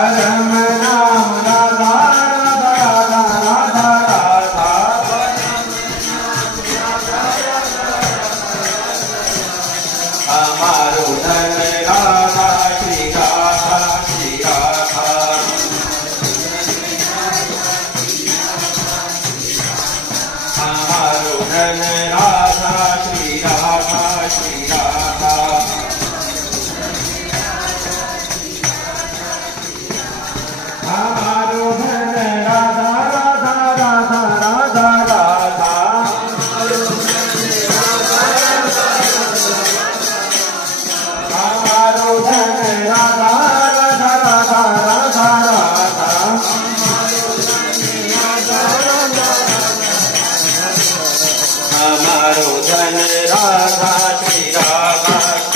परम नाम राधा राधा राधा राधा राधा। हमारो धन राधा श्री राधा श्री राधा। हमारो धन राधा श्री राधा श्री राधा। हमारो धन राधा राधा राधा राधा राधा। हमारो धन राधा राधा राधा राधा राधा। हमारो धन राधा श्री राधा।